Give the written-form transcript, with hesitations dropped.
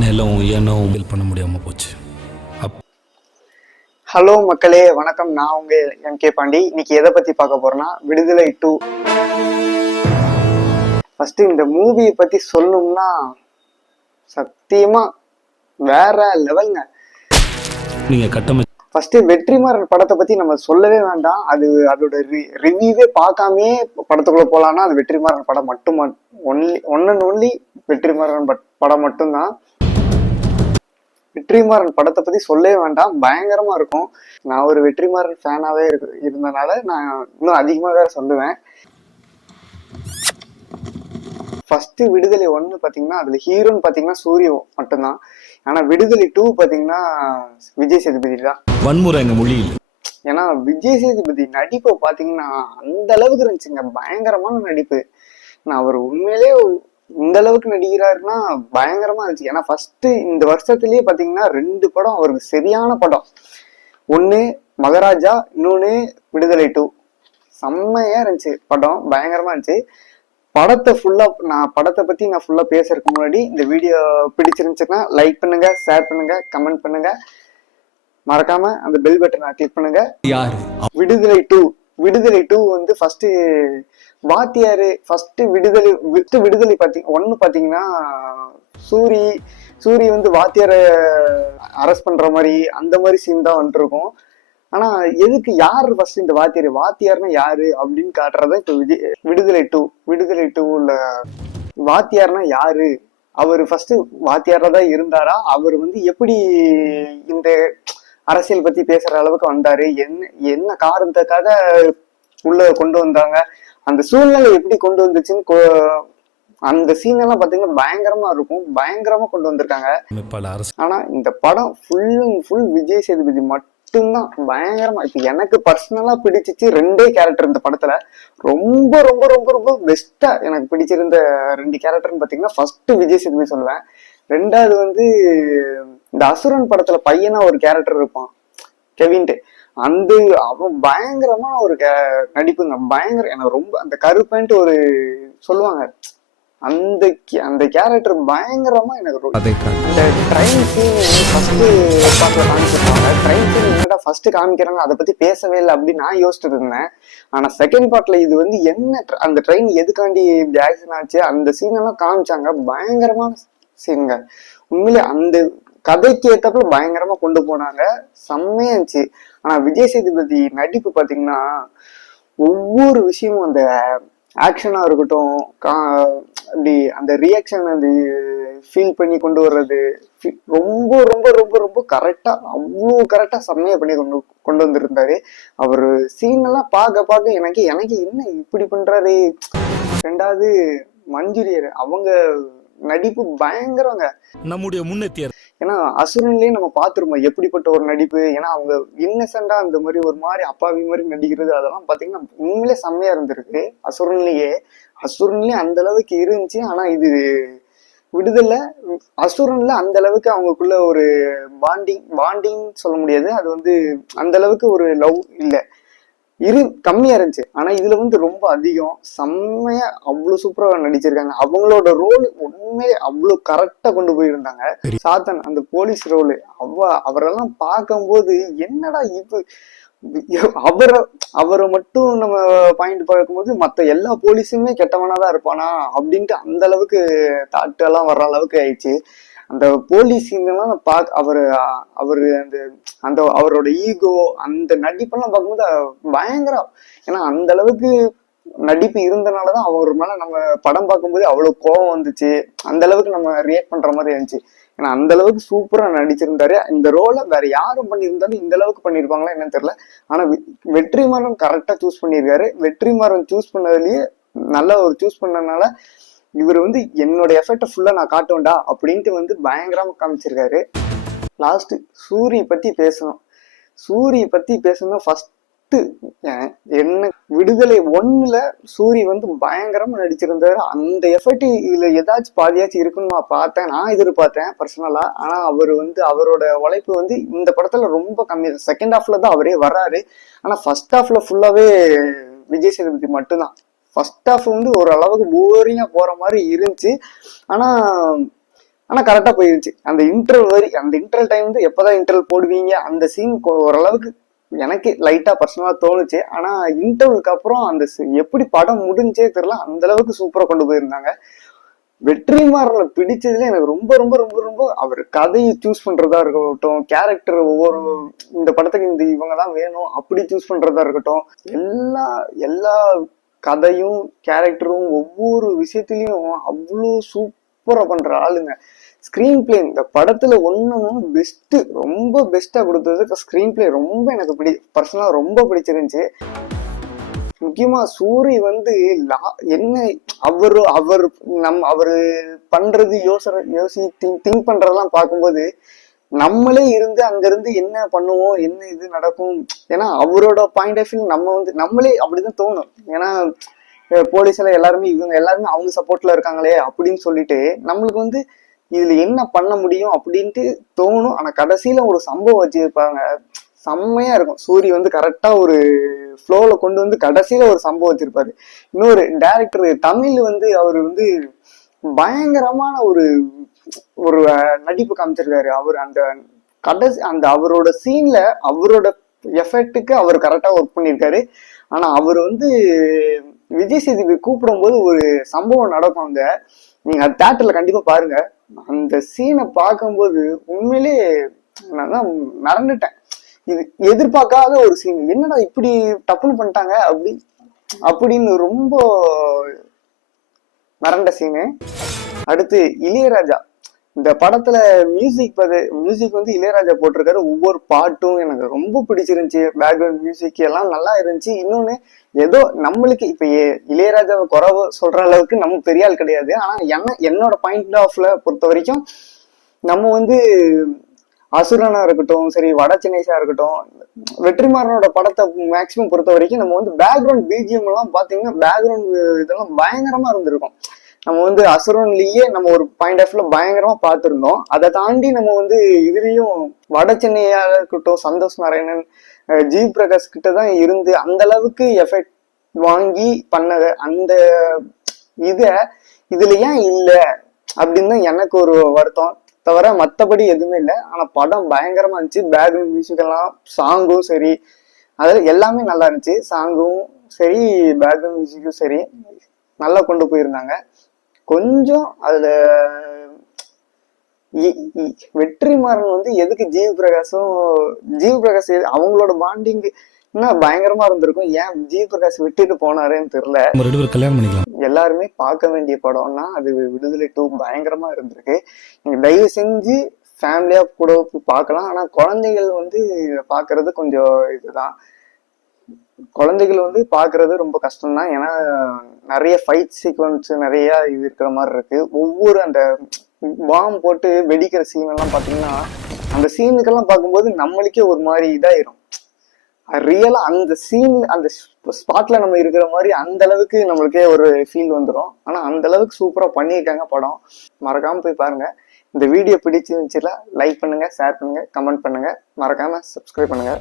நிலம் ஏனோ பில் பண்ண முடியாமல் போச்சு. ஹலோ மக்களே, வணக்கம். நான் உங்க எம்.கே. பாண்டி. இன்னைக்கு எதை பத்தி பார்க்க போறேன்னா விடுதலை 2. ஃபர்ஸ்ட் இந்த மூவியை பத்தி சொல்லணும்னா சத்தியமா வேற லெவல்ங்க. நீங்க கட்டமை ஃபர்ஸ்ட் வெற்றிமாறன் படத்தை பத்தி நம்ம சொல்லவே வேண்டாம். அதோட ரிவ்யூவே பார்க்காமே படத்துக்குள்ள போலான்னா அது வெற்றிமாறன் படம் மட்டும், ஒன் அண்ட் ஒன்லி வெற்றிமாறன் படம் மட்டும்தான். வெற்றிமாறன் படத்தை பத்தி சொல்லவே வேண்டாம், பயங்கரமா இருக்கும். நான் ஒரு வெற்றிமாறன் ஃபேனாவே இருந்தனால நான் இன்னும் அதிகமாக வேற சொல்லுவேன். ஃபர்ஸ்ட் விடுதலை 1 பாத்தீங்கன்னா அதுல ஹீரோன்னு பாத்தீங்கன்னா சூரிய மட்டும்தான். ஆனா விடுதலை 2 பாத்தீங்கன்னா விஜய் சேதுபதி தான். வன்முறை எங்க மொழியில். ஏன்னா விஜய் சேதுபதி நடிப்பை பாத்தீங்கன்னா அந்த அளவுக்கு இருந்துச்சுங்க, பயங்கரமான நடிப்பு. நான் அவர் உண்மையிலே இந்த அளவுக்கு நடிக்கிறாருன்னா பயங்கரமா இருந்துச்சு. ஏன்னா ஃபர்ஸ்ட் இந்த வருஷத்துலயே பாத்தீங்கன்னா 2 படம் அவருக்கு சரியான படம். ஒண்ணு மகாராஜா, இன்னொன்னு விடுதலை 2. செம்மையா இருந்துச்சு படம், பயங்கரமா இருந்துச்சு. படத்தை பத்தி நான் ஃபுல்லா பேசுறதுக்கு முன்னாடி இந்த வீடியோ பிடிச்சிருந்துச்சுன்னா லைக் பண்ணுங்க, ஷேர் பண்ணுங்க, கமெண்ட் பண்ணுங்க, மறக்காம அந்த பெல் பட்டனை கிளிக் பண்ணுங்க. விடுதலை 2 வந்து ஃபர்ஸ்ட் வாத்தியாரு. ஃபர்ஸ்ட் விடுதலை 1 பாத்தீங்கன்னா சூரி வந்து வாத்தியார அரெஸ்ட் பண்ற மாதிரி அந்த மாதிரி சீன் தான் வந்துட்டு இருக்கும். ஆனா எதுக்கு யாரு ஃபர்ஸ்ட் இந்த வாத்தியார்னா யாரு அப்படின்னு காட்டுறத இப்ப விடுதலை 2ல வாத்தியார்னா யாரு, அவரு ஃபர்ஸ்ட் வாத்தியாரா தான் இருந்தாரா, அவர் வந்து எப்படி இந்த அரசியல் பத்தி பேசுற அளவுக்கு வந்தாரு, என்ன காரணத்துக்காக உள்ள கொண்டு வந்தாங்க, அந்த சூழ்நிலை எப்படி கொண்டு வந்துச்சுன்னு அந்த சீன் எல்லாம் பாத்தீங்கன்னா பயங்கரமா இருக்கும், பயங்கரமா கொண்டு வந்திருக்காங்க. ஆனா இந்த படம் ஃபுல் விஜய் சேதுபதி மட்டும்தான் பயங்கரமா. இப்ப எனக்கு பர்சனலா பிடிச்சிச்சு 2 கேரக்டர் இந்த படத்துல. ரொம்ப ரொம்ப ரொம்ப ரொம்ப பெஸ்டா எனக்கு பிடிச்சிருந்த 2 கேரக்டர்னு பாத்தீங்கன்னா ஃபர்ஸ்ட் விஜய் சேதுபதி சொல்லுவேன். 2வது வந்து இந்த அசுரன் படத்துல பையனா ஒரு கேரக்டர் இருப்பான் கெவின்ட்டு, அவன் பயங்கரமா ஒரு நடிப்புங்க, பயங்கர. எனக்கு ரொம்ப அந்த கருப்பன்ட்டு ஒரு சொல்லுவாங்க, அந்த கேரக்டர் பயங்கரமா எனக்கு. இந்த ட்ரெயின் சீன் ஃபர்ஸ்ட் பார்ட்ல காமிச்சிருப்பாங்க. ட்ரெயின் சீன் என்னடா ஃபர்ஸ்ட் காமிக்கிறாங்க, அதை பத்தி பேசவே இல்லை அப்படின்னு நான் யோசிச்சுட்டு இருந்தேன். ஆனா செகண்ட் பார்ட்ல இது வந்து என்ன, அந்த ட்ரெயின் எதுக்காண்டி இப்படி ஆக்சிடென்ட் ஆச்சு, அந்த சீன் எல்லாம் காமிச்சாங்க. பயங்கரமான சீனுங்க உண்மையிலே. அந்த கதைக்கு ஏத்தப்ப பயங்கரமா கொண்டு போனாங்க, செம்மையா இருந்துச்சு. ஆனா விஜய் சேதுபதி நடிப்பு பாத்தீங்கன்னா ஒவ்வொரு விஷயமும், அந்த ஆக்ஷனா இருக்கட்டும், அப்படி அந்த ரியாக்ஷன் அந்த ஃபீல் பண்ணி கொண்டு வர்றது ரொம்ப ரொம்ப ரொம்ப ரொம்ப கரெக்டா, அவ்வளோ கரெக்டா செம்மையா பண்ணி கொண்டு வந்திருந்தாரு. அவரு சீன் எல்லாம் பார்க்க எனக்கு என்ன இப்படி பண்றாரு. 2வது மஞ்சுரியர், அவங்க நடிப்பு பயங்கரங்க. நம்முடைய முன்னேற்றியர். ஏன்னா அசுரன்லயே நம்ம பாத்துருப்போம் எப்படிப்பட்ட ஒரு நடிப்பு. ஏன்னா அவங்க இன்னசென்டா அந்த மாதிரி ஒரு மாதிரி அப்பாவி மாதிரி நடிக்கிறது, அதெல்லாம் பாத்தீங்கன்னா உண்மையிலே செம்மையா இருந்திருக்கு. அசுரன்லயே அந்த அளவுக்கு இருந்துச்சு. ஆனா இது விடுதலை அசுரன்ல அந்த அளவுக்கு அவங்களுக்குள்ள ஒரு பாண்டிங் சொல்ல முடியாது, அது வந்து அந்த அளவுக்கு ஒரு லவ் இல்ல, கம்மியா இருந்துச்சு. ஆனா இதுல வந்து ரொம்ப அதிகம், செம்மையா அவ்வளவு சூப்பரா நடிச்சிருக்காங்க. அவங்களோட ரோல் உண்மையே அவ்வளவு கரெக்டா கொண்டு போயிருந்தாங்க. சாத்தன் அந்த போலீஸ் ரோல், அவரெல்லாம் பார்க்கும்போது என்னடா இப்ப அவரை மட்டும் நம்ம பாயிண்ட் பார்க்கும்போது மத்த எல்லா போலீஸுமே கெட்டவனாதான் இருப்பானா அப்படின்ட்டு அந்த அளவுக்கு தாட்டு எல்லாம் வர்ற அளவுக்கு ஆயிடுச்சு. அந்த போலீஸ் எல்லாம் அவரு அந்த அவரோட ஈகோ, அந்த நடிப்பெல்லாம் பார்க்கும்போது பயங்கரம். ஏன்னா அந்த அளவுக்கு நடிப்பு இருந்தனாலதான் அவர் மேல நம்ம படம் பார்க்கும்போது அவ்வளவு கோபம் வந்துச்சு, அந்த அளவுக்கு நம்ம ரியாக்ட் பண்ற மாதிரி இருந்துச்சு. ஏன்னா அந்த அளவுக்கு சூப்பரா நடிச்சிருந்தாரு. இந்த ரோலை வேற யாரும் பண்ணியிருந்தாலும் இந்த அளவுக்கு பண்ணிருப்பாங்களா என்னன்னு தெரியல. ஆனா வெற்றிமாறன் கரெக்டா சூஸ் பண்ணியிருக்காரு. வெற்றிமாறன் சூஸ் பண்ணதுலயே நல்ல ஒரு சூஸ் பண்ணனால இவர் வந்து என்னோட எஃபெக்ட ஃபுல்லா நான் காட்டுவேன்டா அப்படின்ட்டு வந்து பயங்கரமா காமிச்சிருக்காரு. லாஸ்ட் சூரி பத்தி பேசணும். ஃபர்ஸ்ட் என்ன விடுதலை 1ல சூரி வந்து பயங்கரமா நடிச்சிருந்தாரு. அந்த எஃபெக்ட் இதுல ஏதாச்சும் பாதியாச்சும் இருக்குன்னு நான் எதிர்பார்த்தேன் பர்சனலா. ஆனா அவர் வந்து அவரோட உழைப்பு வந்து இந்த படத்துல ரொம்ப கம்மி. செகண்ட் ஹாஃப்ல தான் அவரே வர்றாரு. ஆனா ஃபர்ஸ்ட் ஹாஃப்ல ஃபுல்லாவே விஜய் சேதுபதி மட்டும்தான். ஃபர்ஸ்ட் ஹாஃப் வந்து ஓரளவுக்கு போரிங்கா போற மாதிரி இருந்துச்சு. ஆனா ஆனா கரெக்டா போயிருச்சு. அந்த இன்டர்வல் டைம் வந்து எப்பதான் இன்டர்வல் போடுவீங்க அந்த சீன் ஓரளவுக்கு எனக்கு லைட்டா பர்சனலா தோணுச்சு. ஆனா இன்டர்வலுக்கு அப்புறம் அந்த எப்படி படம் முடிஞ்சே தெரியல, அந்த அளவுக்கு சூப்பரா கொண்டு போயிருந்தாங்க. வெற்றிமாறனை பிடிச்சதுல எனக்கு ரொம்ப ரொம்ப ரொம்ப ரொம்ப அவர் கதையை சூஸ் பண்றதா இருக்கட்டும், கேரக்டர் ஒவ்வொரு இந்த படத்துக்கு இந்த இவங்கதான் வேணும் அப்படி சூஸ் பண்றதா இருக்கட்டும், எல்லா எல்லா கதையும் கேரக்டரும் ஒவ்வொரு விஷயத்திலயும் அவ்வளோ சூப்பரா பண்ற ஆளுங்க. ஸ்கிரீன் பிளே இந்த படத்துல ஒண்ணும் பெஸ்ட், ரொம்ப பெஸ்டா கொடுத்தது ஸ்கிரீன் பிளே. ரொம்ப எனக்கு பர்சனலா ரொம்ப பிடிச்சிருந்துச்சு. முக்கியமா சூரி வந்து என்ன அவரு பண்றது திங்க் பண்றதெல்லாம் பார்க்கும்போது நம்மளே இருந்து அங்க இருந்து என்ன பண்ணுவோம், என்ன இது நடக்கும். ஏன்னா அவரோட பாயிண்ட் ஆஃப் வியூ நம்ம வந்து நம்மளே அப்படிதான் தோணும். ஏன்னா போலீஸ் எல்லாம் எல்லாருமே அவங்க சப்போர்ட்ல இருக்காங்களே அப்படின்னு சொல்லிட்டு நம்மளுக்கு வந்து இதுல என்ன பண்ண முடியும் அப்படின்ட்டு தோணும். ஆனா கடைசியில ஒரு சம்பவம் வச்சிருப்பாங்க, செம்மையா இருக்கும். சூரி வந்து கரெக்டா ஒரு ஃப்ளோல கொண்டு வந்து கடைசியில ஒரு சம்பவம் வச்சிருப்பாரு. இன்னொரு டைரக்டர் தமிழ் வந்து அவரு வந்து பயங்கரமான ஒரு ஒரு நடிப்பு காமிச்சிருக்காரு. அவர் அந்த கடைசி அந்த அவரோட சீன்ல அவரோட எஃபெக்டுக்கு அவர் கரெக்டா ஒர்க் பண்ணியிருக்காரு. ஆனா அவர் வந்து விஜய் சேதுபதி கூப்பிடும் போது ஒரு சம்பவம் நடக்கும் அங்க. நீங்க அந்த தியேட்டர்ல கண்டிப்பா பாருங்க. அந்த சீனை பார்க்கும்போது உண்மையிலே நான் தான் மறந்துட்டேன். இது எதிர்பார்க்காத ஒரு சீன், என்னடா இப்படி டப்புன்னு பண்ணிட்டாங்க அப்படின்னு ரொம்ப மறந்த சீனு. அடுத்து இளையராஜா இந்த படத்துல மியூசிக் வந்து இளையராஜா போட்டிருக்காரு. ஒவ்வொரு பாட்டும் எனக்கு ரொம்ப பிடிச்சிருந்துச்சு. பேக்ரவுண்ட் மியூசிக் எல்லாம் நல்லா இருந்துச்சு. இன்னொன்னு ஏதோ நம்மளுக்கு இப்ப இளையராஜாவை குறைவு சொல்ற அளவுக்கு நம்ம பெரிய ஆள் கிடையாது. ஆனா என்னோட பாயிண்ட் ஆஃப்ல பொறுத்த வரைக்கும் நம்ம வந்து அசுரனா இருக்கட்டும், சரி வட சென்னைஸா இருக்கட்டும், வெற்றிமாறனோட படத்தை மேக்சிமம் பொறுத்த வரைக்கும் நம்ம வந்து பேக்ரவுண்ட் பிஜிஎம் எல்லாம் பாத்தீங்கன்னா பேக்ரவுண்ட் இதெல்லாம் பயங்கரமா இருந்திருக்கும். நம்ம வந்து அசுரன்லயே நம்ம ஒரு பாயிண்ட் ஆஃப்ல பயங்கரமா பார்த்திருந்தோம். அதை தாண்டி நம்ம வந்து இதுலயும் வட சென்னையா இருக்கட்டும், சந்தோஷ் நாராயணன், ஜி பிரகாஷ் கிட்டதான் இருந்து அந்த அளவுக்கு எஃபெக்ட் வாங்கி பண்ணத அந்த இதுல ஏன் இல்ல அப்படின்னு எனக்கு ஒரு வருத்தம். தவிர மற்றபடி எதுவுமே இல்லை. ஆனா படம் பயங்கரமா இருந்துச்சு. பேக்ரவுண்ட் மியூசிக் எல்லாம், சாங்கும் சரி, அதாவது எல்லாமே நல்லா இருந்துச்சு. சாங்கும் சரி, பேக்ரவுண்ட் மியூசிக்கும் சரி, நல்லா கொண்டு போயிருந்தாங்க. கொஞ்சம் அதுல வெற்றிமாறன் வந்து எதுக்கு ஜீவ் பிரகாஷ் அவங்களோட பாண்டிங் இன்னும் பயங்கரமா இருந்திருக்கும். ஏன் ஜீவ் பிரகாஷ் விட்டுட்டு போனாருன்னு தெரியல. நம்ம 2 பேரும் கல்யாணம் பண்ணிக்கலாம். எல்லாருமே பார்க்க வேண்டிய படம்னா அது விடுதலை 2 பயங்கரமா இருந்திருக்கு. நீங்க தயவு செஞ்சு ஃபேமிலியா கூட பார்க்கலாம். ஆனா குழந்தைகள் வந்து பாக்குறது கொஞ்சம் இதுதான். குழந்தைகள் வந்து பாக்குறது ரொம்ப கஷ்டம் தான். ஏன்னா நிறைய ஃபைட் சீக்வன்ஸ் நிறைய இது இருக்கிற மாதிரி இருக்கு. ஒவ்வொரு அந்த பாம் போட்டு வெடிக்கிற சீன் எல்லாம் பாத்தீங்கன்னா அந்த சீனுக்கெல்லாம் பார்க்கும்போது நம்மளுக்கே ஒரு மாதிரி இதாயிரும். ரியலா அந்த சீன் அந்த ஸ்பாட்ல நம்ம இருக்கிற மாதிரி அந்த அளவுக்கு நம்மளுக்கே ஒரு ஃபீல் வந்துடும். ஆனா அந்த அளவுக்கு சூப்பரா பண்ணியிருக்காங்க படம். மறக்காம போய் பாருங்க. இந்த வீடியோ பிடிச்சிருந்துச்சுல லைக் பண்ணுங்க, ஷேர் பண்ணுங்க, கமெண்ட் பண்ணுங்க, மறக்காம சப்ஸ்கிரைப் பண்ணுங்க.